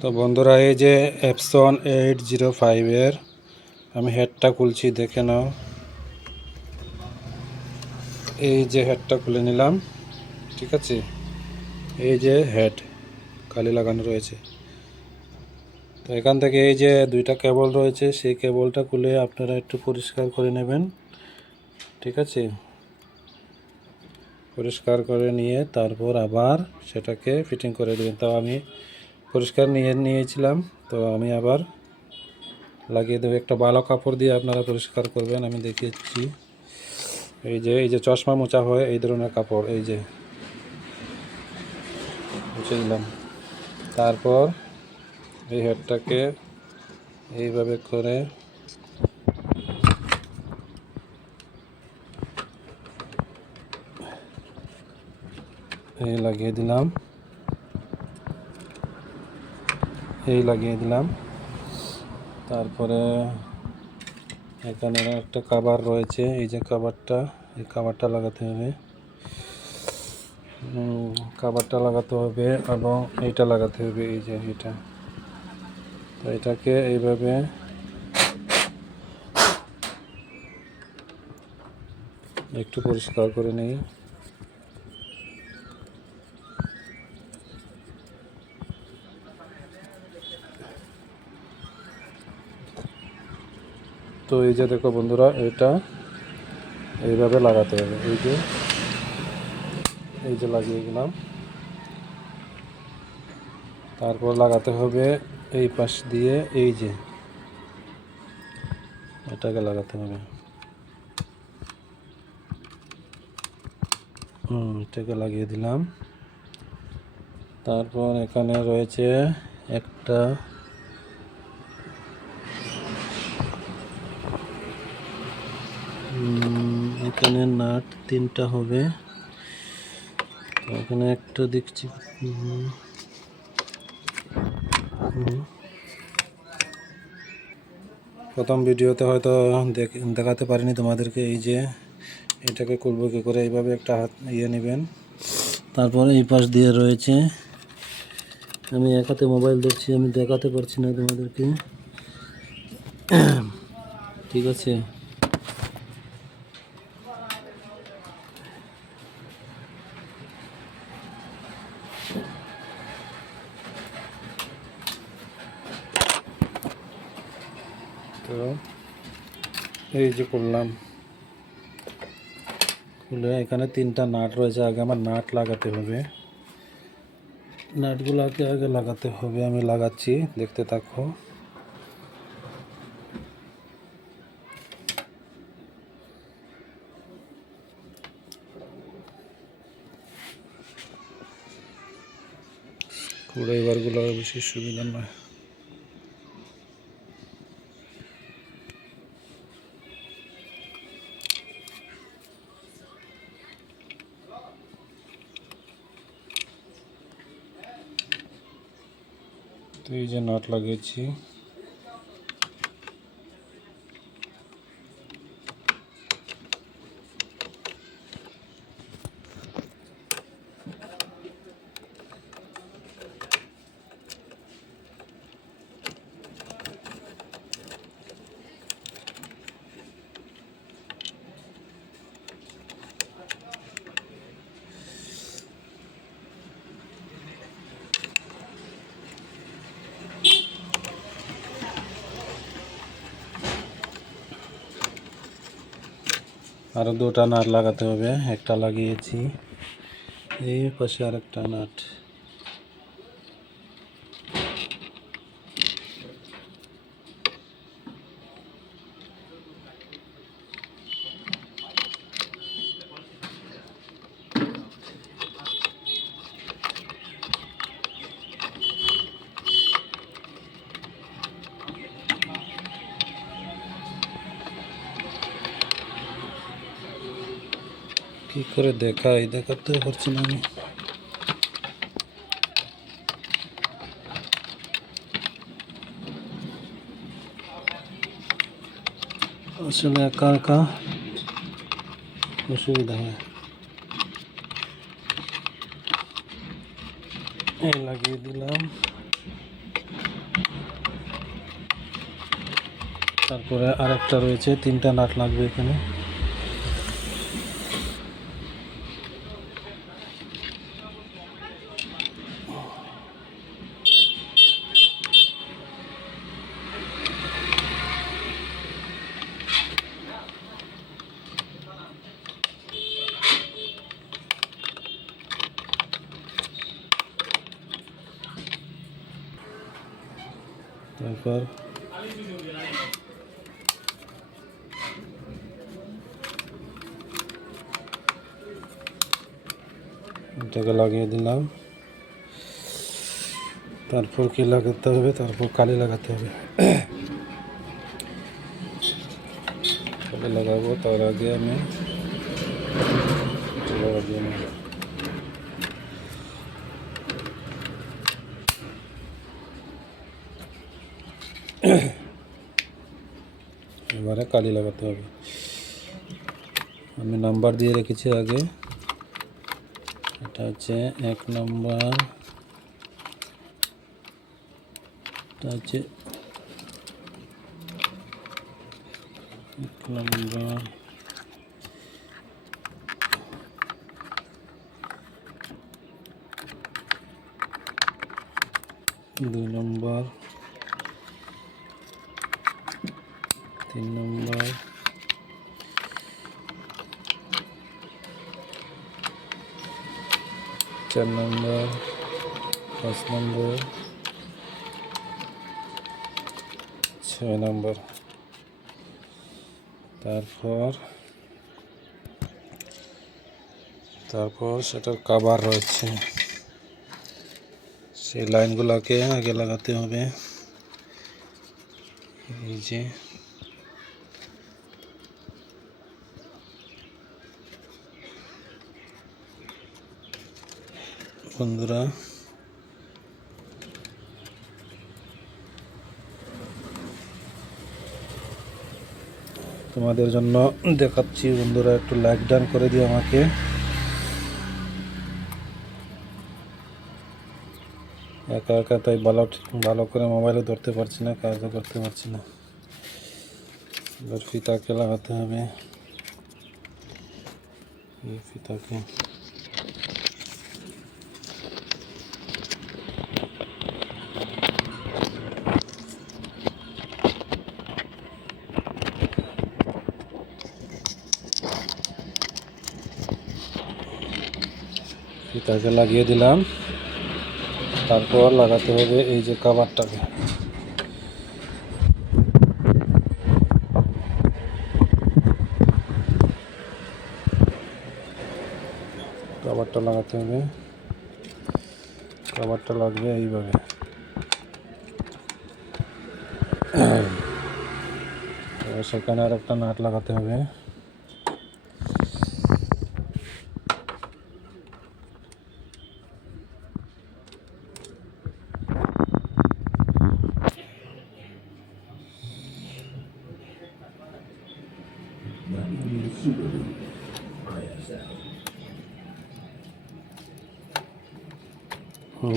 তো বন্ধুরা, এই যে এপসন 805 আমি হেডটা খুলছি, দেখে নাও। এই যে হেডটা খুলে নিলাম, ঠিক আছে। এই যে হেড খালি লাগানো রয়েছে। তো এখান থেকে এই যে দুইটা কেবল রয়েছে, সেই কেবলটা খুলে আপনারা একটু পরিষ্কার করে নেবেন, ঠিক আছে। পরিষ্কার করে নিয়ে তারপর আবার সেটাকে ফিটিং করে দেবেন। তো আমি পরিষ্কার নিয়েছিলাম, তো আমি আবার লাগিয়ে দেবো। একটা ভালো কাপড় দিয়ে আপনারা পরিষ্কার করবেন, আমি দেখিয়েছি। এই যে চশমা মোচা হয় এই ধরনের কাপড়, এই যে মুছে দিলাম। তারপর এই হেডটাকে এইভাবে করে লাগিয়ে দিলাম। তারপরে এখানে একটা কভার রয়েছে, এই যে কভারটা, এই কভারটা লাগাতে হবে। এবং এইটা লাগাতে হবে, এই যে এটা। তো এটাকে এইভাবে একটু পরিষ্কার করে নিই। তো এই যে দেখো বন্ধুরা, এটা এইভাবে লাগাতে হবে। এই যে লাগিয়ে গেলাম। তারপর লাগাতে হবে এই পাশ দিয়ে, এই যে এটাকে লাগাতে হবে। এটাকে লাগিয়ে দিলাম। তারপর এখানে রয়েছে একটা এখানে নাট তিনটা হবে। তো এখানে একটা দেখছি, প্রথম ভিডিওতে হয়তো দেখাতে পারিনি তোমাদেরকে। এই যে এটাকে করবো কী করে, এইভাবে একটা হাত নেবেন। তারপর এই পাশ দিয়ে রয়েছে, আমি এক হাতে মোবাইল ধরছি, আমি দেখাতে পারছি না তোমাদেরকে, ঠিক আছে। তো এই যে করলাম, খুলে এখানে তিনটা নাট রয়েছে। আগে আমার নাট লাগাতে হবে, নাটগুলোকে আগে লাগাতে হবে। আমি লাগাচ্ছি, দেখতে থাকো। স্ক্রুড্রাইভারগুলো বেশি সুবিধা নয়। তো এই যে নাট লাগিয়েছি। আরও দুটা নাট লাগাতে হবে, একটা লাগিয়েছি। এই পাশে আরেকটা নাট। কি করে দেখাতে পারছি না আমি। আসলে একা একা অসুবিধা হয়। এই লাগিয়ে দিলাম। তারপরে আরেকটা রয়েছে, 3টা নাট লাগবে এখানে। তারপর এটাকে লাগিয়ে দিলাম। তারপর কি লাগাতে হবে? তারপর কালি লাগাতে হবে। কালি লাগাবো, তার আগে আমি লাগিয়ে নেব। এবারে কালি লাগাতে হবে। আমি নাম্বার দিয়ে রেখেছি আগে। এটা হচ্ছে 1 নম্বর, এটা হচ্ছে 1 নম্বর, 2 নম্বর, 3 নম্বর, 4 নম্বর, 5 নম্বর, 6 নম্বর। তারপর সেটার কভার রয়েছে, সেই লাইনগুলোকে আগে লাগাতে হবে। এই যে বন্ধুরা, তোমাদের জন্য দেখাচ্ছি। বন্ধুরা, একটু লাইক ডান করে দিও আমাকে। একা একা তাই ভালো করে মোবাইলে ধরতে পারছি না, কাজও করতে পারছি না। এবার ফিতাকে লাগাতে হবে। এই ফিতাকে লাগিয়ে দিলাম। তারপর লাগাতে হবে এই যে কভারটাকে। কভারটা লাগাতে হবে। কভারটা লাগবে এইভাবে। সেখানে আর একটা নাট লাগাতে হবে।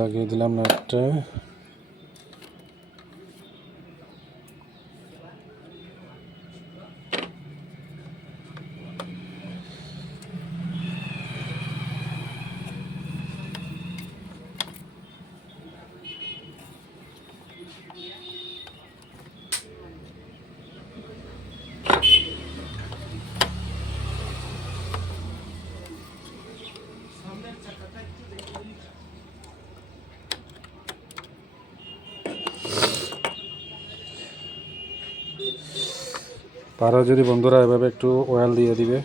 লাগিয়ে দিলাম নাটটা। পারো যদি বন্ধুরা এভাবে একটু অয়েল দিয়ে দিবে।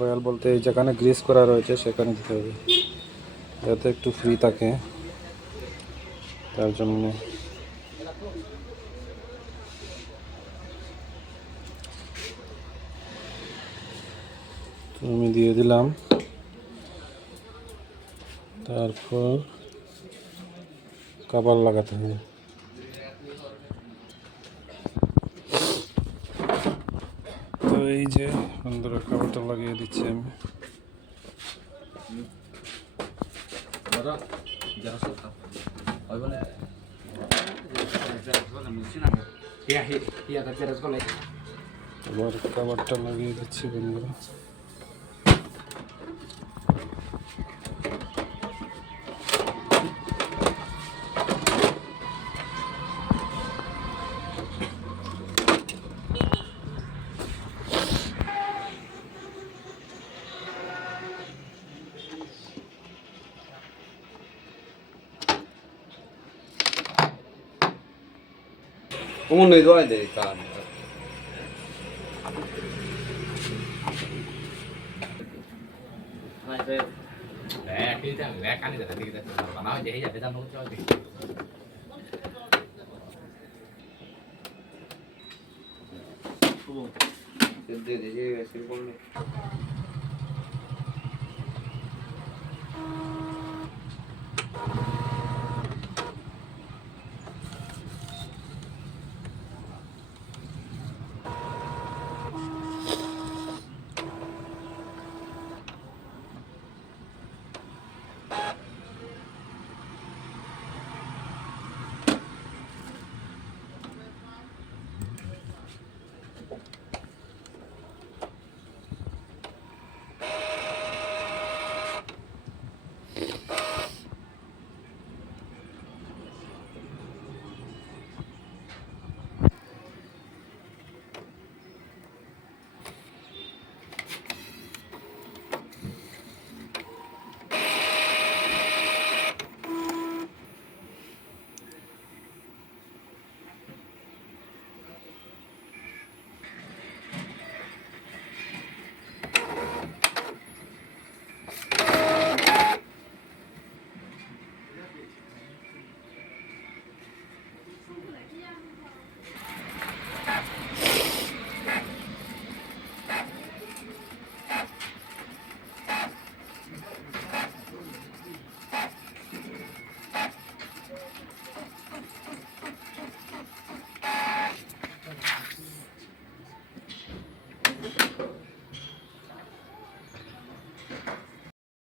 অয়েল বলতে যেখানে গ্রিস করা রয়েছে সেখানে দিতে হবে, যাতে একটু ফ্রি থাকে, তার জন্য। আমি দিয়ে দিলাম। তারপর কভার লাগাতে হবে। তো এই যে বন্ধুরা, কভারটা লাগিয়ে দিচ্ছি আমি। ওই বলে আবার কাভারটা লাগিয়ে দিচ্ছি বন্ধুরা। Como no ido a dedicar.